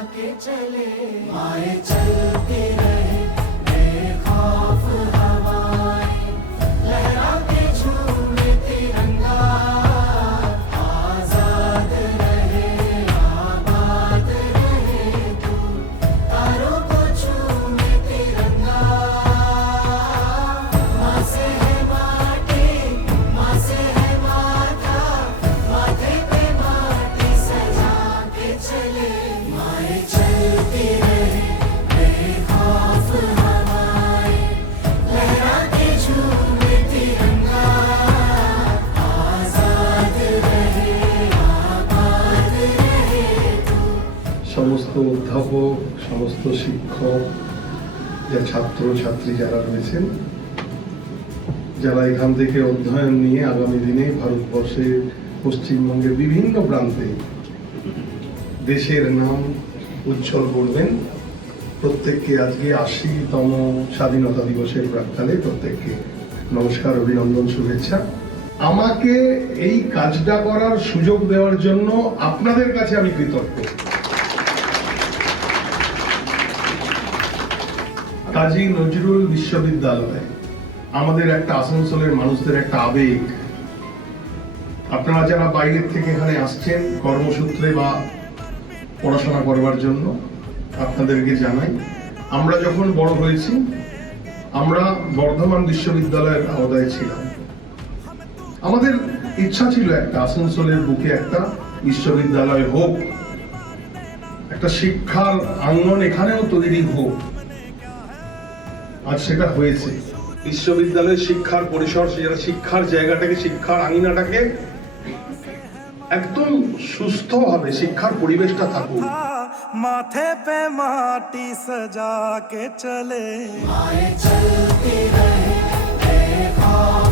के चले, माए चलती रहे बेखौफ हवाएं, लहरा के झूमे तिरंगा, आजाद रहे आबाद रहे तू, तारों को झूमे तिरंगा। माँ से है माटी, माँ से है माथा, माथे पे माटी सजा के चले, माए चलती रहे बेखौफ हवाएं, लहरा के झूमे तिरंगा, आजाद रहे आबाद रहे तू। সমস্ত অধ্যাপক, সমস্ত শিক্ষক, যা ছাত্র ছাত্রী যারা রয়েছেন, যারা এখান থেকে অধ্যয়ন নিয়ে আগামী দিনে ভারতবর্ষে পশ্চিমবঙ্গের বিভিন্ন প্রান্তে দেশের নাম উজ্জ্বল করবেন, প্রত্যেককে আজকে ৮০তম স্বাধীনতা দিবসের প্রাক্কালে প্রত্যেককে নমস্কার, অভিনন্দন, শুভেচ্ছা। আমাকে এই কাজটা করার সুযোগ দেওয়ার জন্য আপনাদের কাছে আমি কৃতজ্ঞ। কাজী নজরুল বিশ্ববিদ্যালয় আমাদের একটা আসানসোলের মানুষদের একটা আবেগ। আপনারা যারা বাইরের থেকে এখানে আসছেন কর্মসূত্রে বা পড়াশোনা করবার জন্য, আপনাদেরকে জানাই, আমরা যখন বড় হয়েছি আমরা বর্ধমান বিশ্ববিদ্যালয়ের আওতায় ছিলাম। আমাদের ইচ্ছা ছিল একটা আসানসোলের বুকে একটা বিশ্ববিদ্যালয় হোক, একটা শিক্ষার আঙ্গন এখানেও তৈরি হোক। আজ সেটা হয়েছে। বিশ্ববিদ্যালয়ের শিক্ষার পরিসর, সেটা শিক্ষার জায়গাটাকে, শিক্ষার আঙিনাটাকে একদম সুস্থভাবে শিক্ষার পরিবেশটা থাকুক। माथे पे माटी सजा के चले, माए चलती रहे बेखौफ